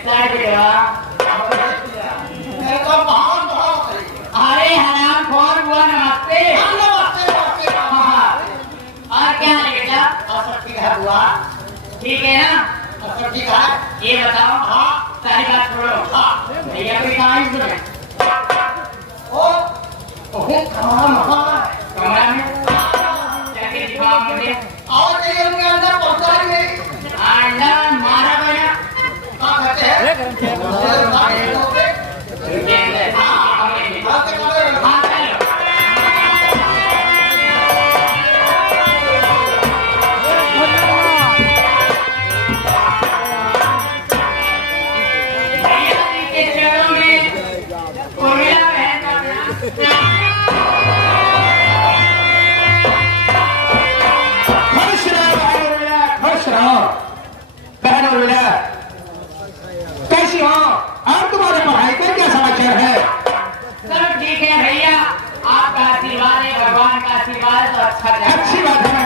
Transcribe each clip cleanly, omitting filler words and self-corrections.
अरे हराम खोर बुआ नमस्ते। और क्या है बेटा? बुआ ठीक है ना? सब ठीक है। ये बताओ। हाँ सारी बात छोड़ो। भैया कोई कहाँ है इसमें? कमरा में जाके दिखाओ मुझे। और नहीं उनके अंदर पहुंचा ही नहीं। अंडा मारा भैया। क्या कहते हैं? उनके अंदर। हाँ, कमरे में। हाँ, चलो। भैया के चरणों में उर्मिला बहन का प्रणाम। खुश रहो बहन उर्मिला, खुश रहो बहन उर्मिला। कैसी हो? और तुम्हारे पढ़ाई का क्या समाचार है? सब ठीक है भैया, आपका आशीर्वाद है, भगवान का आशीर्वाद है तो अच्छा है। अच्छी बात है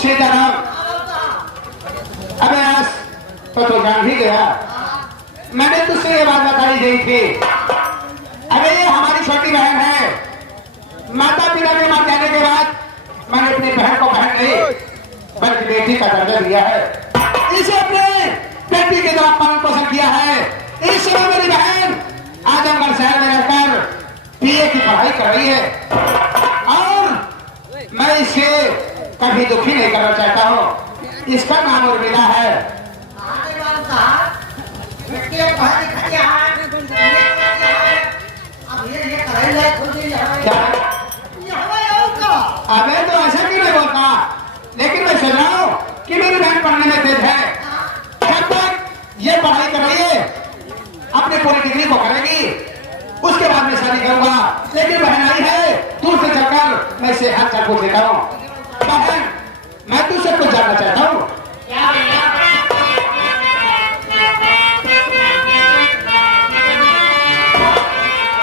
सीताराम। अबे आज तो जान ही गया। मैंने तुझसे ये बात बताई गई थी। अबे ये हमारी छोटी बहन है। माता पिता के मर जाने के बाद मैंने अपनी बहन को बहन नहीं बल्कि बेटी का दर्जा दिया है। इसे अपने बेटी की तरफ पालन पोषण किया है। इस समय मेरी बहन आजमगढ़ शहर में रहकर बीए की पढ़ाई कर रही है और मैं इसे कभी दुखी नहीं करना चाहता हूँ। इसका नाम उर्मिला है। क्या? अबे तो ऐसा क्यों नहीं बोलता? लेकिन मैं सोच रहा हूँ कि मेरी बहन पढ़ने में तेज है। जब तक ये पढ़ाई कर रही है अपने पूरी डिग्री को करेगी उसके बाद मैं शादी करूंगा। लेकिन बहन आई है दूर से चलकर मैं इसे हाथ चाल पूछ लेता हूँ। बहन मैं तुझसे कुछ जानना चाहता हूँ। क्या भैया?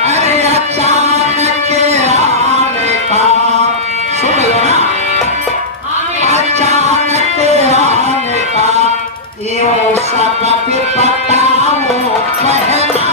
अरे अचानक आने का सुन लो ना। अचानक आने का यूं सबक बताओ बहना।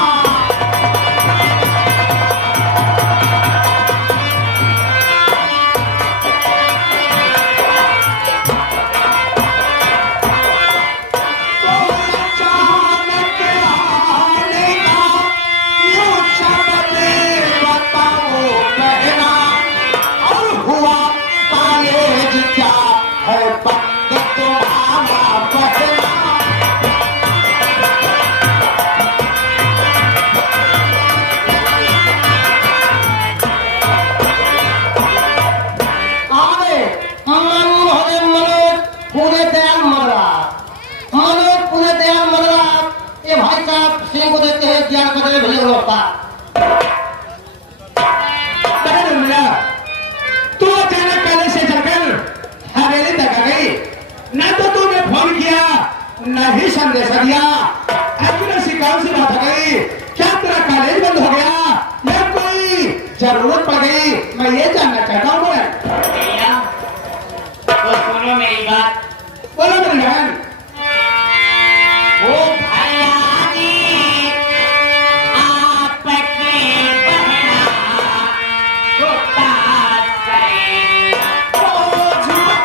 तू अचानक पहले से चलकर हवेली तक आ गई। न तो तूने फोन किया न ही संदेश दिया। आखिर ऐसी कौन सी बात हो गई? क्या तेरा कॉलेज बंद हो गया या कोई जरूरत पड़ गई? मैं ये जानना चाहता हूँ। भैया तो सुनो मेरी बात। बोलो मेरी बहन। ओ भैया जी आपकी बहना कुत्ता करे तो झूठा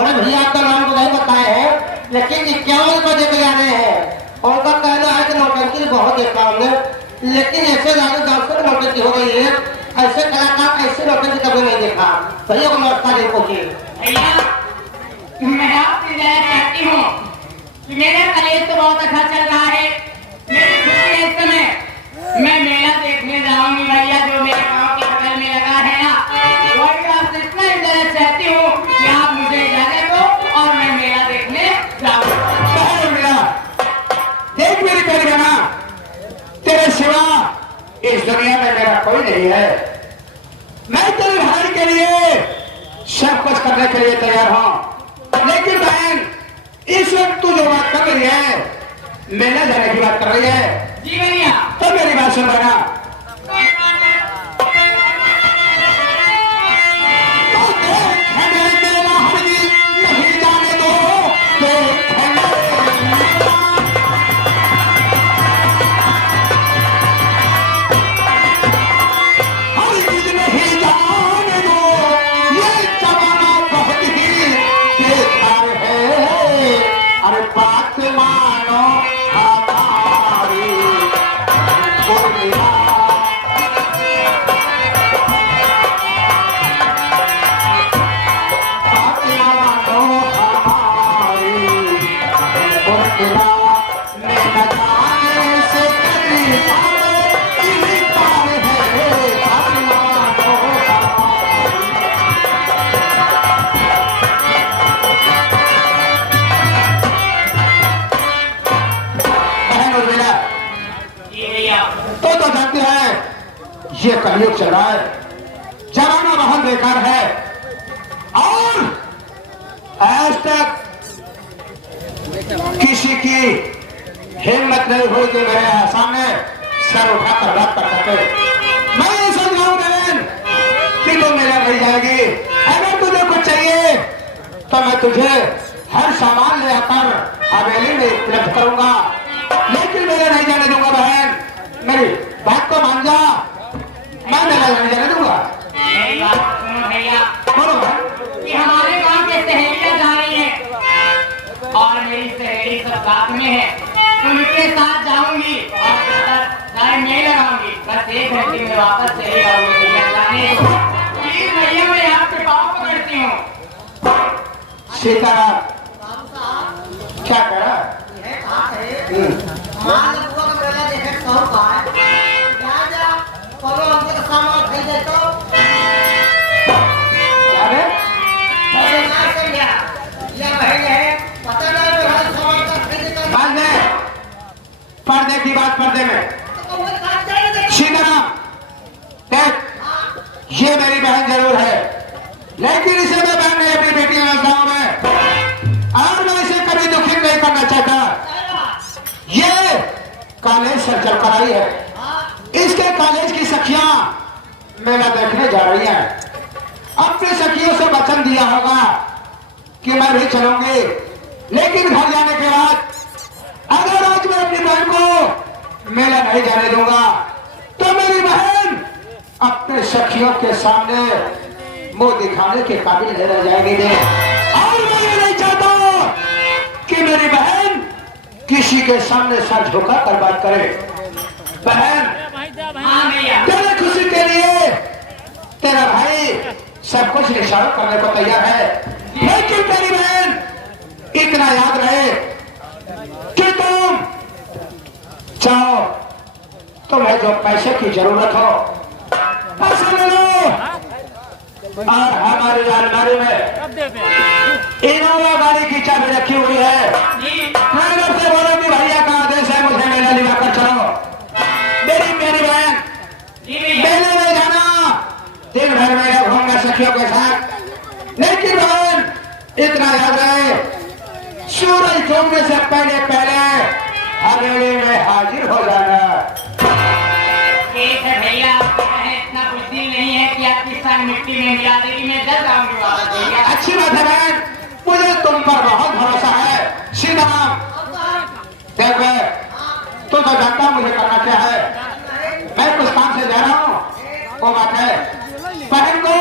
बड़े भैया आपका नाम तो नहीं बताए हैं, लेकिन 51 को देकर आने हैं। उनका कहना है कि नौटंकी बहुत देखा हमने, लेकिन ऐसे ज्यादा 10 नौटंकी हो गई है, ऐसे कलाकार ऐसे नौटंकी कभी नहीं देखा। भैया को नमस्कार नहीं पूछिए। भैया मैं आपसे जरा चाहती हूँ कि मेरा कलेज तो बहुत अच्छा चल रहा है, मेरी छुट्टी है इस समय, मैं मेला देखने जाऊंगी भैया, जो मेरे गांव के बगल में लगा है ना, वही आपसे इतना इंतजार चाहती हूँ कि आप मुझे इजाजत दो और मैं मेला देखने जाऊंगा। देख मेरी प्यारी बहना, तेरे सिवा इस दुनिया में मेरा कोई नहीं है। मैं तेरे भाई के लिए सब कुछ करने के लिए तैयार हूं, लेकिन बहन इस वक्त तू जो बात कर रही है, मेला जाने की बात कर रही है। जी भैया। तो मेरी बात सुन बहना, नहीं जाने दो, बात मानो हमारी, बात मानो हमारी, मैं न जाने से कभी इनकार है, बात मानो हमारी। तो जानते हैं ये कलयुग चल रहा है, जमाना बहुत बेकार है, और आज तक किसी की हिम्मत नहीं हुई कि मेरे सामने सर उठाकर बात कर सके। मैं ये सोच रहा हूं बहन कि तू मेरा मिल जाएगी, अगर तुझे कुछ चाहिए तो मैं तुझे हर सामान ले आकर हवेली में उपलब्ध करूंगा, लेकिन मेरे नहीं जाने दूंगा बहन, मेरी बात को मान जा, मैं मेरा नहीं जाने दूंगा। मेरी बात सुनो भैया, बोलो बहन। कि हमारे गांव के सहेलियां जा रही हैं और मेरी सहेली सब साथ में है, उनके साथ जाऊंगी और टाइम नहीं लगाऊंगी, बस 1 घंटे में वापस चली जाऊंगी भैया जाने। प्लीज भैया मैं आपके पाँव पकड़ती हूँ। सीताराम क्या कह रहा है? मान लो वो मेला देखे 100 का है, जा करो हमको तो सामान खरीद दे तो क्या रे? अरे ना समझा, ये बहन है, पता नहीं वो हर सामान का खरीद कर बाद में पर्दे की बात पर्दे में। तो वो साथ जाने दे। सीताराम देख, ये मेरी बहन जरूर है, लेकिन इसे मैं बहन नहीं अपनी बेटी गाँव में, और मैं इसे कभी दुखी नहीं करना चाहता। ये कॉलेज से चल कर आई है, इसके कॉलेज की सखियां मेला देखने जा रही हैं, अपनी सखियों से वचन दिया होगा कि मैं भी चलूंगी, लेकिन घर जाने के बाद अगर आज मैं अपनी बहन को मेला नहीं जाने दूंगा तो मेरी बहन अपने सखियों के सामने मुंह दिखाने के काबिल नहीं रह जाएगी। और मैं ये नहीं चाहता कि मेरी बहन किसी के सामने सर झुका कर बात करे। बहन हाँ भैया। तेरे खुशी के लिए तेरा भाई सब कुछ निशान करने को तैयार है, लेकिन तेरी बहन इतना याद रहे कि तुम चाहो तुम्हें जो पैसे की जरूरत हो पैसे ले लो, और हमारी अलमारी में इनोवा गाड़ी की चाबी रखी हुई है, ड्राइवर से बोलो कि भैया का आदेश है मुझे मेला दिलाकर चलो। मेरी मेरी बहन मेले में जाना, दिन भर मेला घूमना सखियों के साथ, लेकिन बहन इतना याद रहे सूरज डूबने से पहले पहले हवेली में हाजिर हो जाना। ठीक है भैया, इतना बुद्धि नहीं है कि आपकी सान मिट्टी में मिला देगी, मैं जल जाऊंगी वापस भैया। अच्छी बात है बहन, मुझे तुम पर बहुत भरोसा है। सीताराम देख तू तो जानता हूं मुझे करना क्या है, मैं कुछ काम से जा रहा हूँ, वो बात है बहन को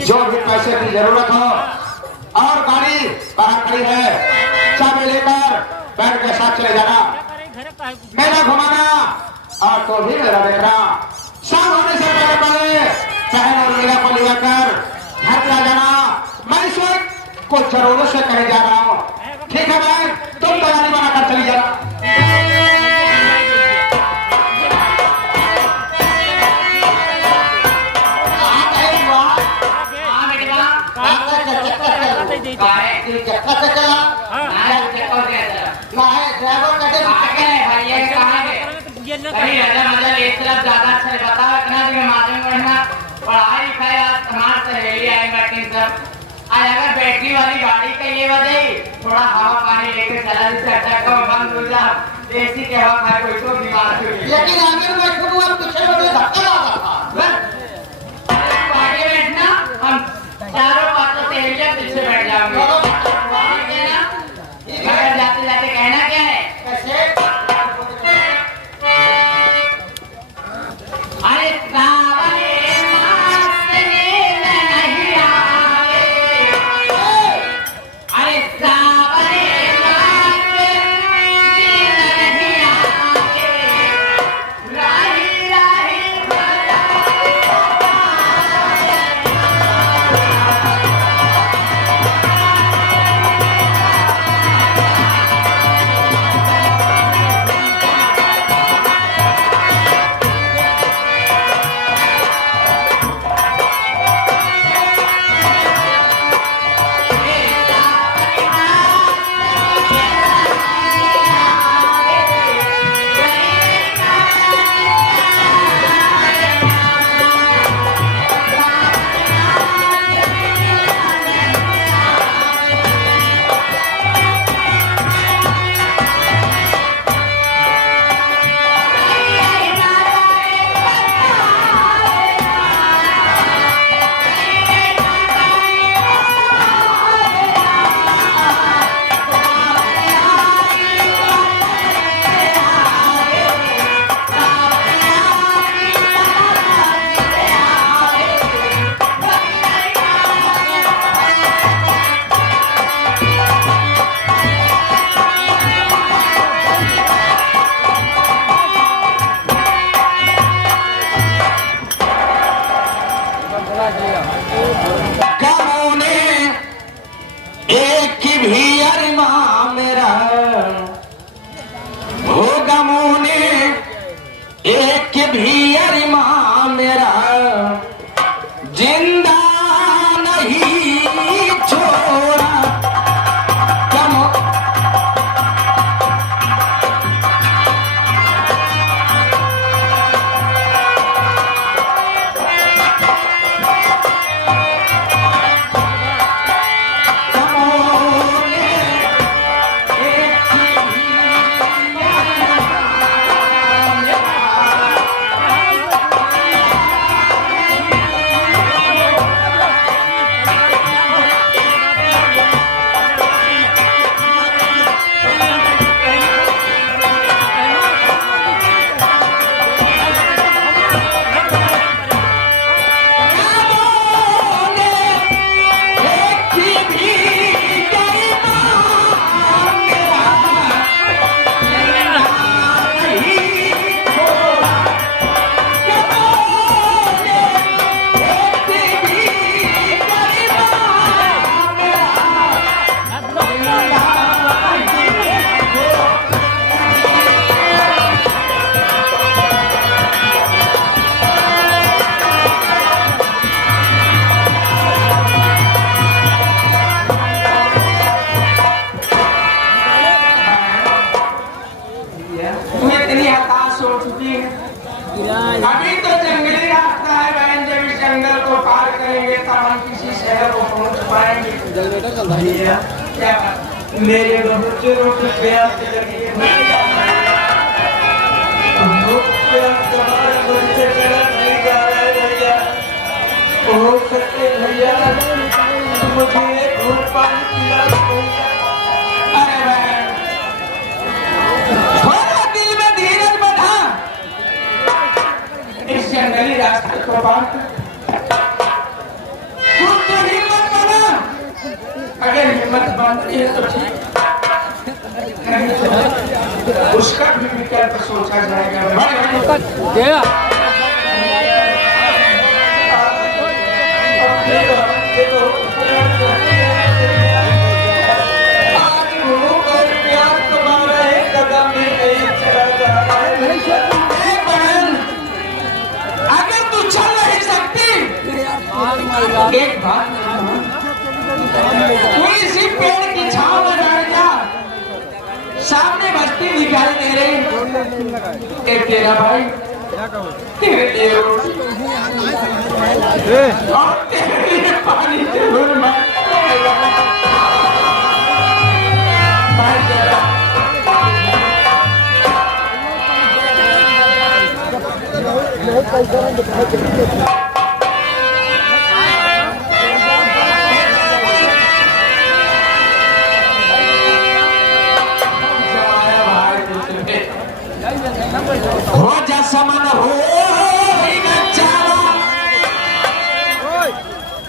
जो भी पैसे की जरूरत हो गाड़ी बाहर खड़ी है, चाबी लेकर बैठ के साथ चले जाना, मेला घुमाना और तो भी मेरा देखना। शाम होने से पहले बहन और मीरा को लेकर घर चला जाना। मैं इस वक्त कुछ जरूरत से कहीं जा रहा हूँ, ठीक है बहन, तुम तैयारी बनाकर चली जाना। चक्का से चला ना है ड्राइवर कहते पढ़ाई लिखाई आज हमारे सहेली आई बैठी सब आज अगर बैटरी वाली गाड़ी का ये वजह थोड़ा हवा पानी लेके चला जिससे अटैक का बंद हो जा देसी के हवा खाए कोई तो बीमार हो गई। लेकिन आगे में बैठ हुआ पीछे में धक्का लगा था आगे बैठना हम चारों पांचों सहेलियां पीछे बैठ जाओगे मगर जाते जाते कहना क्या है कैसे अरे सावरे मास नील नहीं आवे अरे सावरे मास नील नहीं आवे राही राही कमोने एक भी अरमान मेरा हो गमोने एक भी अरमान मेरा जिंदा नहीं छोड़ा कमो अभी तो जंगली रास्ता है बहन, जब इस जंगल को पार करेंगे तब हम किसी शहर को पहुंच पाएंगे। भैया क्या मेरे बहुत से रोट प्यास लगी है, बहुत प्यास तुम्हारे मन से चला नहीं जा रहा है भैया। हो सकते भैया मुझे एक घूंट पानी पिला दो भैया। अरे बहन थोड़ा दिल में धीरज बढ़ा, इस जंगली रास्ते को पार कर। तू तो हिम्मत बना, अगर हिम्मत बनती है तो ठीक, उसका भी विकल्प सोचा जाएगा। आज वो कर प्यार तुम्हारा एक कदम में नहीं चला जा रहा है। बहन, अगर तू चल नहीं सकती, एक बात कोई इसी पेड़ की छांव में बैठ जा, सामने बस्ती दिखाई दे रही, एक तेरा भाई तेरे लिए रोटी और तेरे लिए पानी जरूर मैं हो जा समन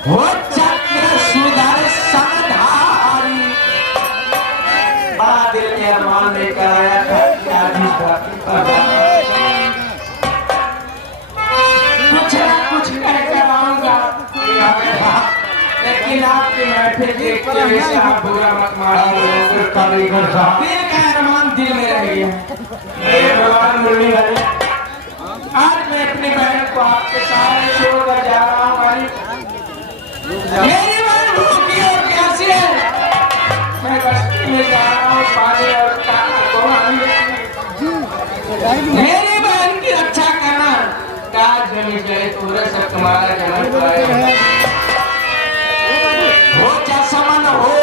हो चक्र सुदर्शन धारी। बड़ा दिल के अरमान लेकर आया था कुछ ना कुछ कहकर आऊंगा, लेकिन आपकी महफिल देखते हुए आप बुरा मत मानिए। दिल का अरमान दिल में रह गया। भगवान मुरली वाले, आज मैं अपनी बहन को आपके सामने छोड़कर जा रहा हूँ। मेरी बहन भूखी और प्यासी है, मैं बस्ती में जा रहा हूँ पानी और खाना को मेरी बहन की रक्षा करना। काज जमी गए पूरे सब तुम्हारा जन्म पाए। हो जा समन हो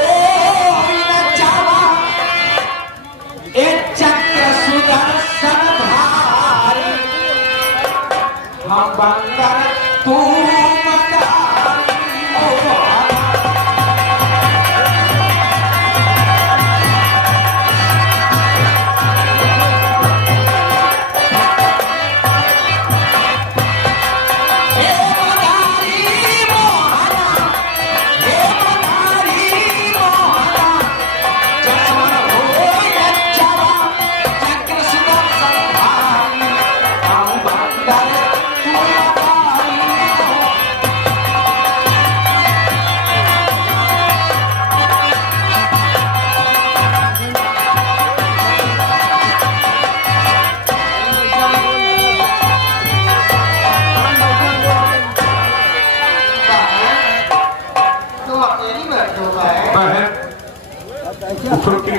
एक चक्र सुदर्शन धारी, हम बंदर तू मदारी।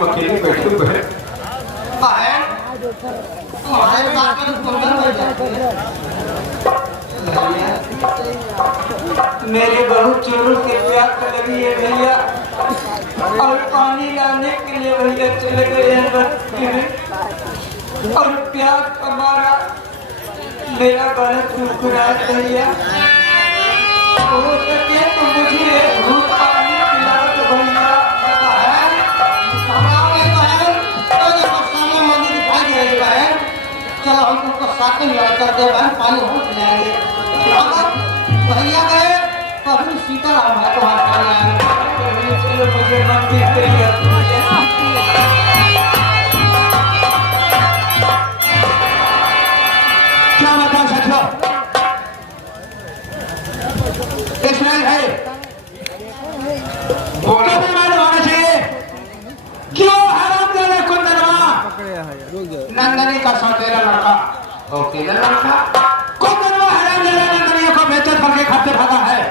अकेले बैठे हुए हैं। तुम्हारे साथ में सुंदर हो जाती है। मेरी बहू चोरों के प्यार कर लगी है भैया, और पानी लाने के लिए भैया चले गए हैं बस्ती में, और प्यार का मारा मेरा गला कुरकुरा भैया। हो सके तो मुझे भूख पानी पिला दो भैया। चलो हम तुमको साथ में लड़कर दे बहन, पानी हम पिलाएंगे। अगर भैया गए तो अपनी सीताराम भाई को हाथ पानी आएंगे। चलो मुझे मंदिर के लिए क्या बताओ साथियों, इसराइल है बोलो भी मालूम होना चाहिए क्यों हराम जाने कुंदनवा नंदनी का सौतेला लड़का अकेला लड़का कुंदनवा हराम जाने नंदनी को बेचत करके खाते भागा है,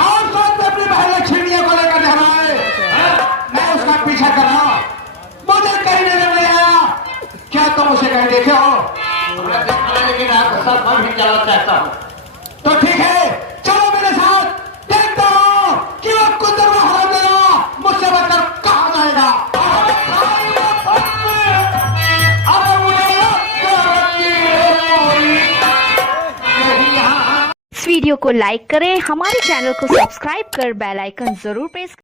और साथ में अपनी बहन लक्ष्मी को लेकर जा रहा है। मैं उसका पीछा कर रहा हूँ, मुझे कहीं नजर नहीं आया। क्या तुम उसे कहीं देखे हो? लेकिन आपके साथ मैं भी जाना चाहता हूँ। तो ठीक है, चलो मेरे साथ, देखता हूँ कि वो कुंदनवा हराम जाना मुझसे बचकर कहाँ जाएगा। इस वीडियो को लाइक करें, हमारे चैनल को सब्सक्राइब कर बेल आइकन जरूर प्रेस